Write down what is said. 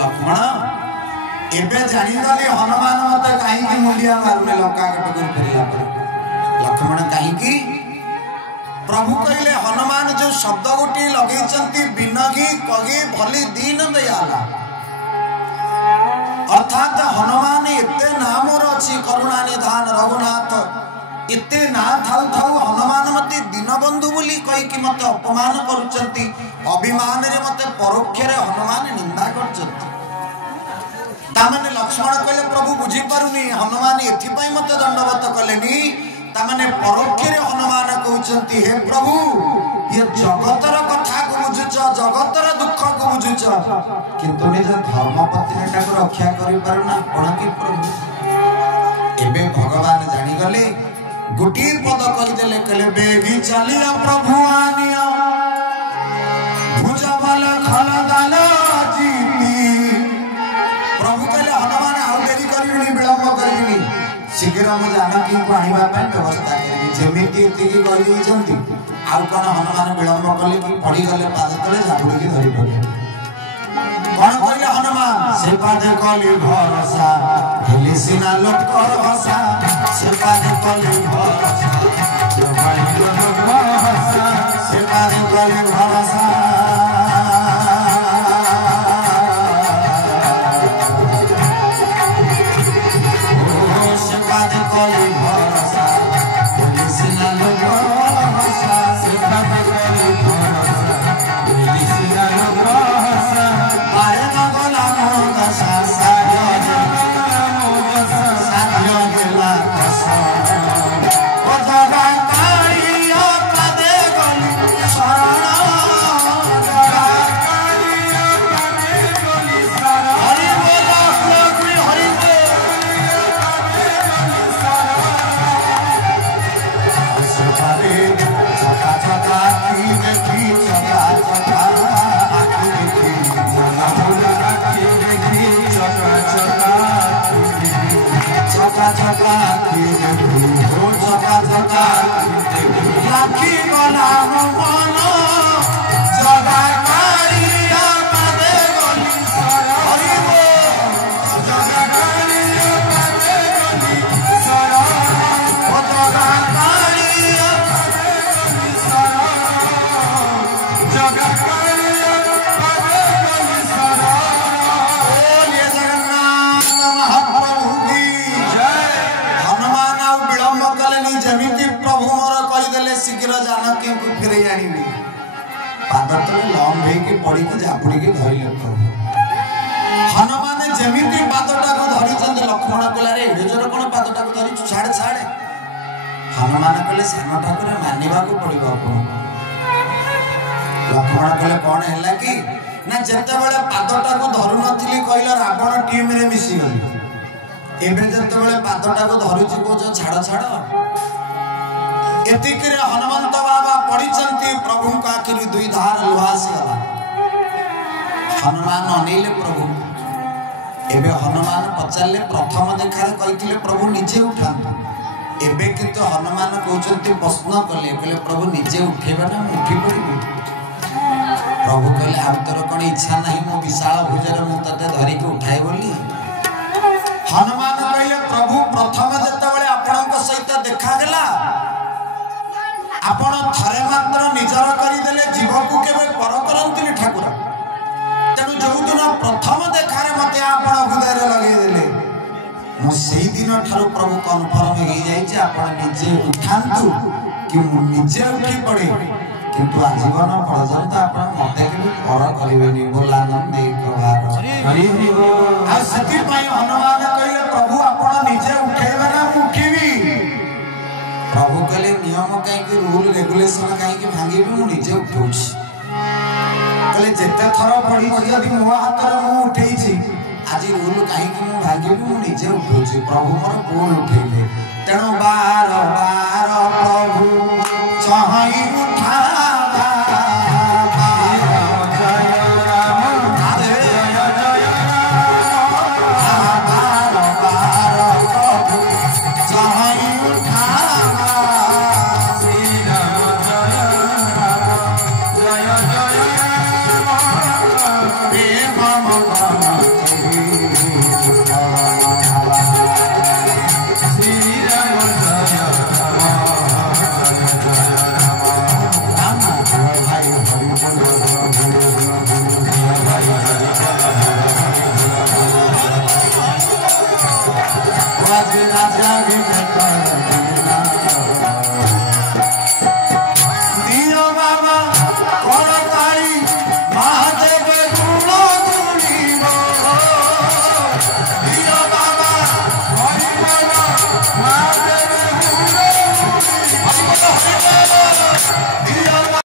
लक्ष्मण एबे जानिगली हनुमान मत कहीं मुंडिया मारुने लंका कटक फेरला लक्ष्मण कहीं प्रभु कहले हनुमान जो शब्द गोटी लगे बिनगी कगी भली दीन दयाला अर्थात हनुमान एते नाम अच्छी करुणा निधान रघुनाथ एते ना थाउ थाउ हनुमान मते दीनबंधु बोली कही कि मते अपमान करुचंती अभिमान रे मते परोक्ष रे हनुमान निंदा करचंती तामाने लक्ष्मण कहले प्रभु बुझी पारुनी हनुमान एथिपाई मते दंडवत कलेनी तामाने परोक्ष रे हनुमान कहउचंती हे प्रभु ये जगतर कथा को बुझुच जगतर दुख को बुझुच किंतु निज धर्मपत्नी को रक्षा करि पारुना कोन कि प्रभु एबे भगवान जानि गले गुटी पद कहि देले कले बेगी चलिया प्रभु आनिया भुजबल खलदल जीती प्रभु कहले हनुमान आउ देरी करिबिनी विलंब करिबिनी शीघ्र मु जानकी को आनिबा ପାଇଁ व्यवस्था करिबि जेमिति एतिकी कहि दैछंती आउ कोन हनुमान विलंब कले कि पड़ी गले पाद तले झाबुडी की धरि पके कोन कहले हनुमान से पादे कली भरोसा हेली सिना लोक हसा से पादे कली भरोसा जो भाई लोक हसा से पादे कली भरोसा ओ से पादे कली भरोसा हेली सिना लोक हसा से पादे कली भरोसा हेली सिना लोक हसा पारे न गला मो दशा सायो गेला कसा ओ जगा कालिया पदे गली शरण जगा कालिया पदे गली शरण हरि बोल लक्ष्मी हरि बोल सुपारे चका चका की देखी चका चका आँखी देखी चका चका की देखी चका चका चका चका की देखी हो चका चका की देखी लाखी गला मन जगा कालिया पदे गली शरण हरि बोल जगा कालिया पदे गली शरण ओ जगा कालिया पदे गली शरण जगा कालिया पदे गली शरण बोलिए जगन्नाथ महाप्रभु की जय हनुमान आउ विलंब कलेनी जेमिति प्रभु मोर कहि देले शीघ्र जानकी को फेरै आनिबी पाद तले लंब हे के पड़ी के झापुड़ी के धरिले प्रभु हनुमान जेमिति पादटा को धरि चंद लक्ष्मण कहला रे एडे जोर कोन पादटा को धरि छाड़ छाड़ हनुमान कहले सानो ठाकुर मानिबा को पड़िबो आपण लक्ष्मण कहले कोन हैला कि ना जते बेले पादटा को धरु नथिली कहला रावण टीम रे मिसी गली एबे जते बेले पादटा को धरुची को छाड़ छाड़ एतिक रे हनुमंत बाबा पड़िचंती प्रभु का आखिर दुई धार लुहासी गला हनुमान अनिले प्रभु एबे हनुमान पचारले प्रथम देखार कहिथिले प्रभु निजे उठांतु एबे किंतु हनुमान कहउचंती प्रश्न कले कहले प्रभु निजे उठेबा ना उठी पड़िबो प्रभु कहले आ तोर कोन इच्छा नहीं मो विशाल भुजर मु तते धरि के उठाई बोली हनुमान कहले प्रभु प्रथम जते बेले आपनक सहित देखा गेला आपण थरे मात्र निजर करी देले जीव को केबे पर करंतिनी ठाकुर तेनु जो दिन प्रथम देखारे मते आपण हृदय रे लगे देले मु सेही दिन ठारो प्रभु कन्फर्म हे जाई जे आपण निजे उठांतु कि मु निजे उठी पड़े किंतु आजीवन पर्यंत आपण मते के पर करिवेनी बोलानंद एक बार हरि बोल आ सती पई हनुमान कहले प्रभु आपण निजे उठेबे ना उठीबी प्रभु कहले नियम कहीं के रूल रेगुलेशन कहीं के भांगी भी मु निजे उठौछि कहले जेते थरो पड़ी यदि मो हाथ रे मु उठेई छी आज रूल कहीं के मु भांगी भी मु निजे उठौछि प्रभु मोर कोन उठेले तेणु बार बार प्रभु चाहि उठावा Mama लागे